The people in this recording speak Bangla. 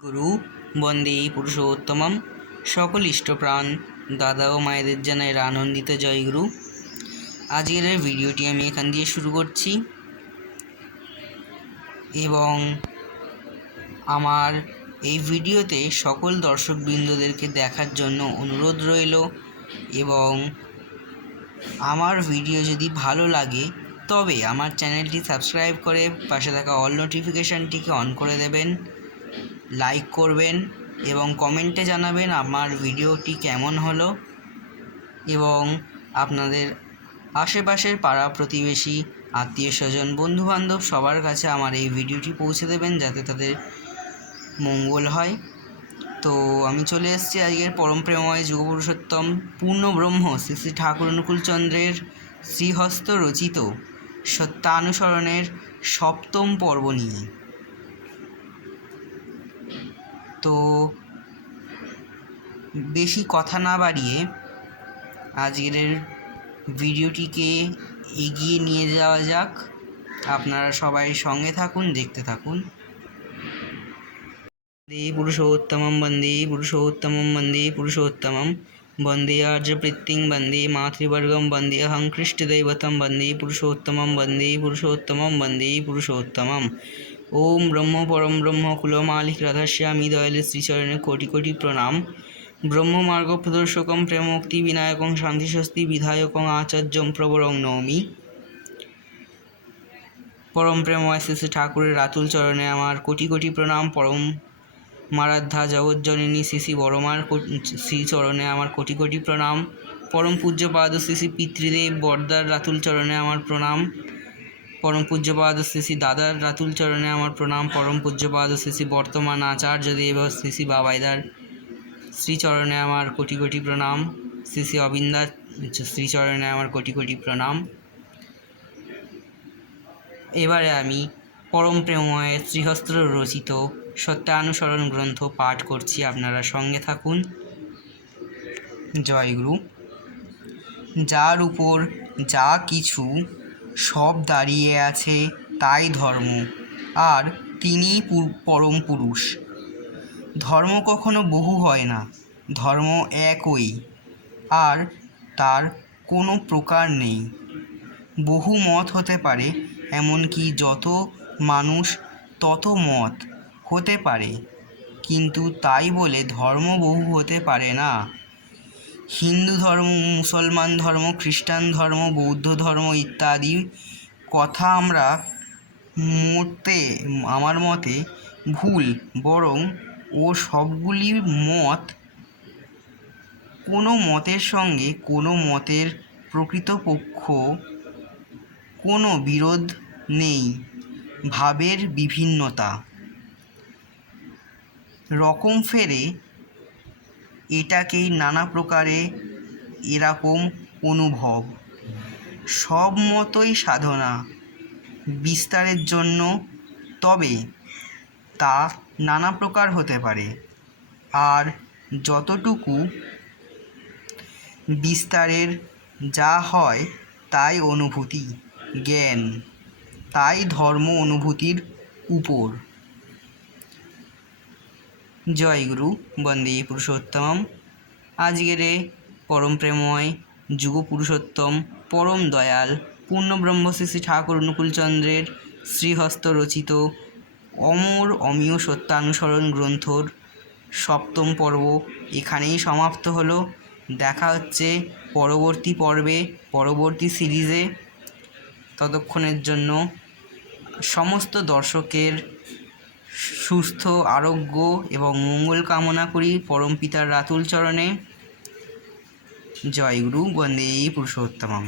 গুরু বন্দে পুরুষোত্তমম। সকল ইষ্টপ্রাণ দাদা ও মায়েদের জানাই আনন্দিত জয়গুরু। আজকের ভিডিওটি আমি এখান দিয়ে শুরু করছি এবং আমার এই ভিডিওতে সকল দর্শকবৃন্দদেরকে দেখার জন্য অনুরোধ রইল এবং আমার ভিডিও যদি ভালো লাগে তবে আমার চ্যানেলটি সাবস্ক্রাইব করে পাশে থাকা অল নোটিফিকেশানটিকে অন করে দেবেন, লাইক করবেন এবং কমেন্টে জানাবেন আমার ভিডিওটি কেমন হলো এবং আপনাদের আশেপাশের পাড়া প্রতিবেশী আত্মীয় স্বজন বন্ধুবান্ধব সবার কাছে আমার এই ভিডিওটি পৌঁছে দেবেন যাতে তাদের মঙ্গল হয়। তো আমি চলে এসেছি আজকের পরম প্রেমময় যুগপুরুষোত্তম পূর্ণব্রহ্ম শ্রী শ্রী ঠাকুর অনুকূলচন্দ্রের শ্রীহস্ত রচিত সত্যানুসরণের সপ্তম পর্ব নিয়ে। তো বেশি কথা না বাড়িয়ে আজকের ভিডিওটিকে এগিয়ে নিয়ে যাওয়া যাক। আপনারা সবাই সঙ্গে থাকুন, দেখতে থাকুন। বন্দে পুরুষোত্তমম বন্দে পুরুষোত্তমম বন্দে পুরুষোত্তমম বন্দে আর্যপ্রীতিং বন্দে মাতৃবর্গম বন্দে অহং কৃষ্টদৈবতম বন্দে পুরুষোত্তমম বন্দে পুরুষোত্তমম বন্দে পুরুষোত্তমম। ওম ব্রহ্ম পরম ব্রহ্ম কুলমালিক রাধাশ্যামী দয়ালে শ্রীচরণে কোটি কোটি প্রণাম। ব্রহ্মমার্গ প্রদর্শকম প্রেমমুক্তি বিনায়কং শান্তিস্বস্তি বিধায়কং আচার্যং প্রবরং নৌমি। পরম প্রেমময় শ্রী শ্রী ঠাকুরের রাতুল চরণে আমার কোটি কোটি প্রণাম। পরম মারাধ্যা জগজ্জননী শ্রী শ্রী বড়মার শ্রীচরণে আমার কোটি কোটি প্রণাম। পরম পূজ্যপাদ শ্রী শ্রী পিতৃদেব বরদার রাতুল চরণে আমার প্রণাম। পরম পূজ্যপাদ শ্রী শ্রী দাদার রাতুল চরণে আমার প্রণাম। পরম পূজ্যপাদ শ্রী শ্রী বর্তমান আচার্যদেব শ্রী শ্রী বাবাইদার শ্রীচরণে আমার কোটি কোটি প্রণাম। শ্রী শ্রী অবিন্দার শ্রীচরণে আমার কোটি কোটি প্রণাম। এবারে আমি পরম প্রেমময়ের শ্রীহস্ত রচিত সত্যানুসরণ গ্রন্থ পাঠ করছি, আপনারা সঙ্গে থাকুন। জয়গুরু। যার উপর যা কিছু সব দাঁড়িয়ে আছে তাই ধর্ম, আর তিনিই পরম পুরুষ। ধর্ম কখনো বহু হয় না, ধর্ম একই, আর তার কোনো প্রকার নেই। বহু মত হতে পারে, এমনকি যত মানুষ তত মত হতে পারে, কিন্তু তাই বলে ধর্ম বহু হতে পারে না। হিন্দু ধর্ম, মুসলমান ধর্ম, খ্রিস্টান ধর্ম, বৌদ্ধ ধর্ম ইত্যাদি কথা আমার মতে ভুল। বরং ও সবগুলি মত, কোনো মতের সঙ্গে কোনো মতের প্রকৃতপক্ষ কোনো বিরোধ নেই, ভাবের বিভিন্নতা। রকম ফেরে এটাকেই নানা প্রকারে এরকম অনুভব। সব মতই সাধনা বিস্তারের জন্য, তবে তা নানা প্রকার হতে পারে, আর যতটুকু বিস্তারের যা হয় তাই অনুভূতি, জ্ঞান, তাই ধর্ম অনুভূতির উপর। জয়গুরু বন্দে পুরুষোত্তমম। আজকের পরম প্রেমময় যুগ পুরুষোত্তম পরম দয়াল পূর্ণব্রহ্ম শ্রী শ্রী ঠাকুর অনুকূলচন্দ্রের শ্রীহস্ত রচিত অমর অমীয় সত্যানুসরণ গ্রন্থর সপ্তম পর্ব এখানেই সমাপ্ত হলো। দেখা হচ্ছে পরবর্তী পর্বে, পরবর্তী সিরিজে। ততক্ষণের জন্য সমস্ত দর্শকের সুস্থ আরোগ্য এবং মঙ্গল কামনা করি পরম পিতার রাতুল চরণে। জয়গুরু বন্দে পুরুষোত্তমম।